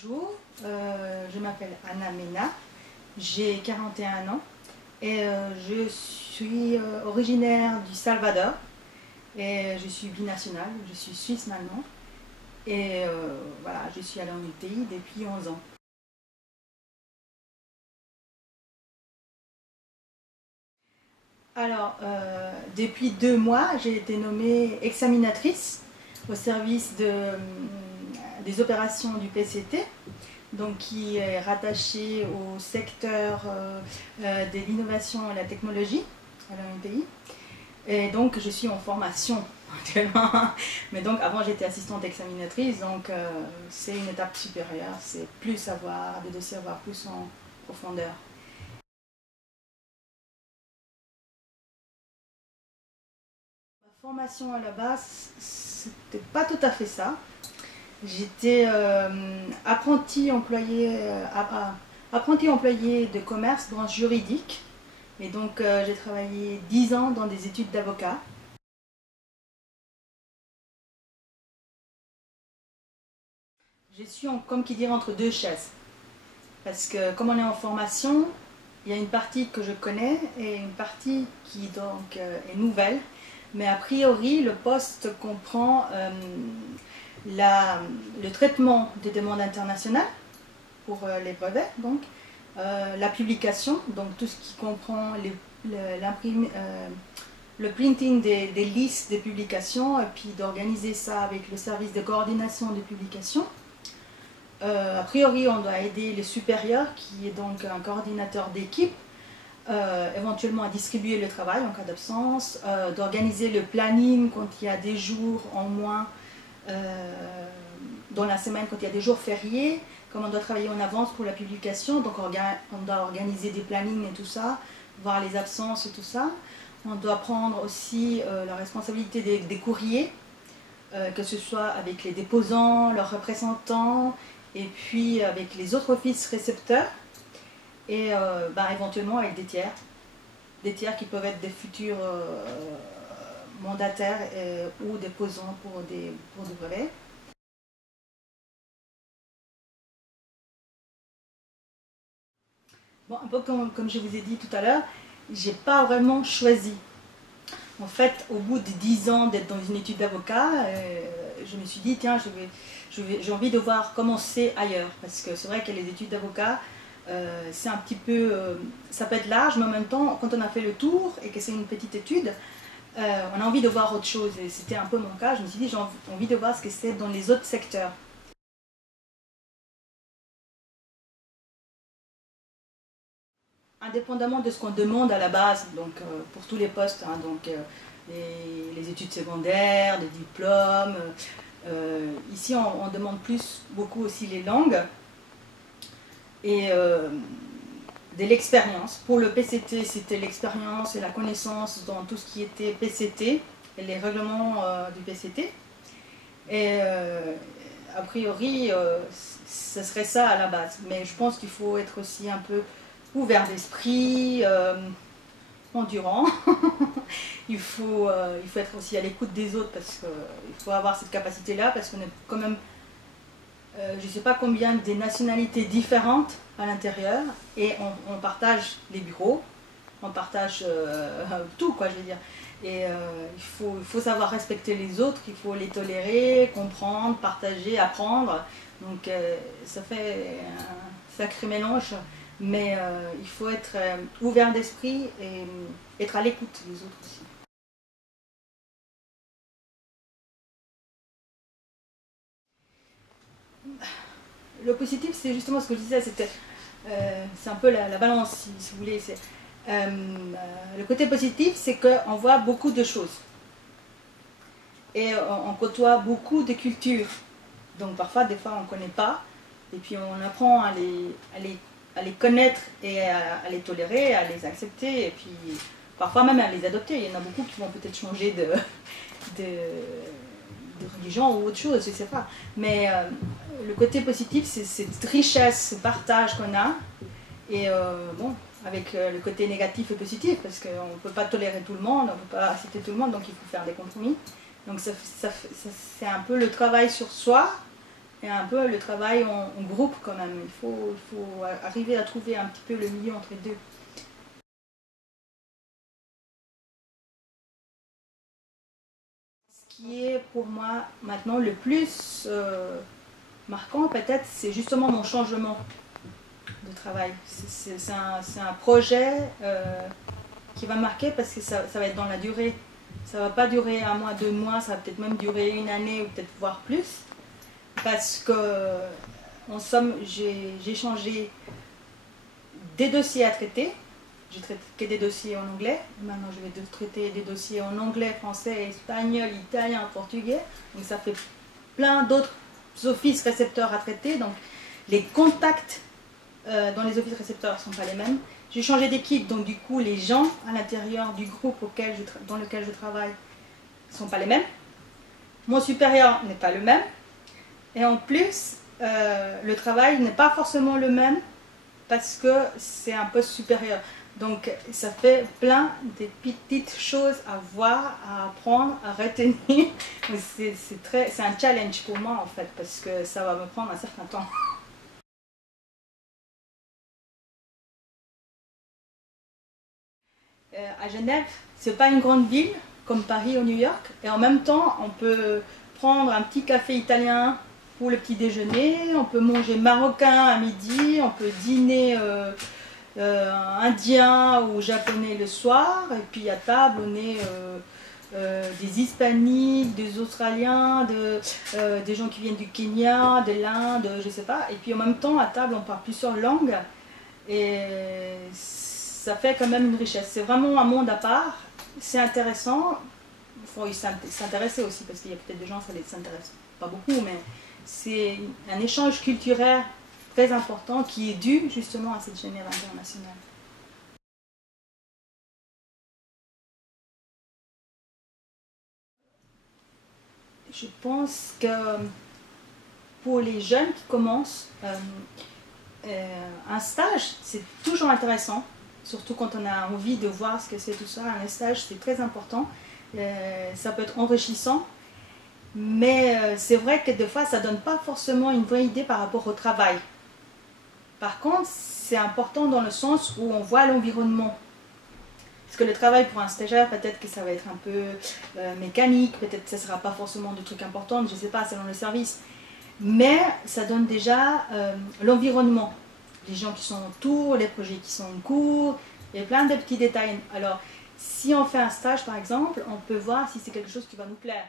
Bonjour, je m'appelle Anna Mena, j'ai 41 ans et je suis originaire du Salvador et je suis binationale, je suis suisse maintenant et voilà, je suis allée en UTI depuis 11 ans. Alors, depuis 2 mois, j'ai été nommée examinatrice au service des opérations du PCT, donc qui est rattaché au secteur de l'innovation et la technologie à l'ONPI. Et donc, je suis en formation actuellement. Mais donc, avant, j'étais assistante examinatrice, donc c'est une étape supérieure, c'est plus savoir, des dossiers à voir plus en profondeur. Ma formation à la base, c'était pas tout à fait ça. J'étais apprenti employé de commerce, branche juridique. Et donc j'ai travaillé 10 ans dans des études d'avocat. Je suis comme qui dirait entre deux chaises. Parce que comme on est en formation, il y a une partie que je connais et une partie qui donc est nouvelle. Mais a priori, le poste comprend le traitement des demandes internationales pour les brevets, donc la publication, donc tout ce qui comprend le printing des listes de publications et puis d'organiser ça avec le service de coordination des publications. A priori, on doit aider les supérieurs, qui est donc un coordinateur d'équipe, éventuellement à distribuer le travail en cas d'absence, d'organiser le planning quand il y a des jours en moins dans la semaine, quand il y a des jours fériés, comme on doit travailler en avance pour la publication, donc on doit organiser des plannings et tout ça, voir les absences et tout ça. On doit prendre aussi la responsabilité des courriers, que ce soit avec les déposants, leurs représentants, et puis avec les autres offices récepteurs, et éventuellement avec des tiers qui peuvent être des futurs mandataires ou déposants pour des brevets. Bon, un peu comme je vous ai dit tout à l'heure, j'ai pas vraiment choisi. En fait, au bout de 10 ans d'être dans une étude d'avocat, je me suis dit, tiens, j'ai envie de voir commencer ailleurs. Parce que c'est vrai que les études d'avocat, c'est un petit peu, ça peut être large, mais en même temps, quand on a fait le tour et que c'est une petite étude, on a envie de voir autre chose. Et c'était un peu mon cas, je me suis dit, j'ai envie de voir ce que c'est dans les autres secteurs. Indépendamment de ce qu'on demande à la base, donc pour tous les postes, hein, donc les études secondaires, les diplômes. Ici, on demande beaucoup aussi les langues et de l'expérience. Pour le PCT, c'était l'expérience et la connaissance dans tout ce qui était PCT et les règlements du PCT. Et a priori, ce serait ça à la base. Mais je pense qu'il faut être aussi un peu ouvert d'esprit, endurant. il faut être aussi à l'écoute des autres parce qu'il faut avoir cette capacité-là parce qu'on est quand même, je ne sais pas combien des nationalités différentes à l'intérieur et on partage les bureaux, on partage tout, quoi, je veux dire. Et il faut savoir respecter les autres, il faut les tolérer, comprendre, partager, apprendre. Donc ça fait un sacré mélange. Mais il faut être ouvert d'esprit et être à l'écoute des autres aussi. Le positif, c'est justement ce que je disais, c'est un peu la balance, si vous voulez. Le côté positif, c'est qu'on voit beaucoup de choses. Et on côtoie beaucoup de cultures. Donc parfois, des fois, on ne connaît pas. Et puis on apprend à les connaître et à les tolérer, à les accepter, et puis parfois même à les adopter. Il y en a beaucoup qui vont peut-être changer de religion ou autre chose, je ne sais pas. Mais le côté positif, c'est cette richesse, ce partage qu'on a, et bon, avec le côté négatif et positif, parce qu'on ne peut pas tolérer tout le monde, on ne peut pas accepter tout le monde, donc il faut faire des compromis. Donc c'est un peu le travail sur soi, et un peu le travail en groupe quand même. Il faut arriver à trouver un petit peu le milieu entre les deux. Ce qui est pour moi maintenant le plus marquant peut-être, c'est justement mon changement de travail. C'est un projet qui va marquer parce que ça va être dans la durée. Ça ne va pas durer 1 mois, 2 mois, ça va peut-être même durer 1 année ou peut-être voire plus. Parce que, en somme, j'ai changé des dossiers à traiter. Je traite que des dossiers en anglais. Maintenant, je vais traiter des dossiers en anglais, français, espagnol, italien, portugais. Donc, ça fait plein d'autres offices récepteurs à traiter. Donc, les contacts dans les offices récepteurs ne sont pas les mêmes. J'ai changé d'équipe, donc du coup, les gens à l'intérieur du groupe dans lequel je travaille ne sont pas les mêmes. Mon supérieur n'est pas le même. Et en plus, le travail n'est pas forcément le même parce que c'est un poste supérieur. Donc, ça fait plein de petites choses à voir, à apprendre, à retenir. C'est un challenge pour moi en fait, parce que ça va me prendre un certain temps. À Genève, c'est pas une grande ville comme Paris ou New York, et en même temps, on peut prendre un petit café italien pour le petit déjeuner, on peut manger marocain à midi, on peut dîner indien ou japonais le soir, et puis à table on est des Hispaniques, des Australiens, des gens qui viennent du Kenya, de l'Inde, je sais pas, et puis en même temps à table on parle plusieurs langues, et ça fait quand même une richesse. C'est vraiment un monde à part, c'est intéressant, il faut y s'intéresser aussi, parce qu'il y a peut-être des gens, ça ne les intéresse pas beaucoup, mais c'est un échange culturel très important qui est dû justement à cette Genève internationale. Je pense que pour les jeunes qui commencent, un stage, c'est toujours intéressant, surtout quand on a envie de voir ce que c'est tout ça. Un stage, c'est très important, ça peut être enrichissant, mais c'est vrai que des fois, ça ne donne pas forcément une vraie idée par rapport au travail. Par contre, c'est important dans le sens où on voit l'environnement. Parce que le travail pour un stagiaire, peut-être que ça va être un peu mécanique, peut-être que ça ne sera pas forcément de trucs importants, je ne sais pas, selon le service. Mais ça donne déjà l'environnement, les gens qui sont autour, les projets qui sont en cours, et plein de petits détails. Alors, si on fait un stage par exemple, on peut voir si c'est quelque chose qui va nous plaire.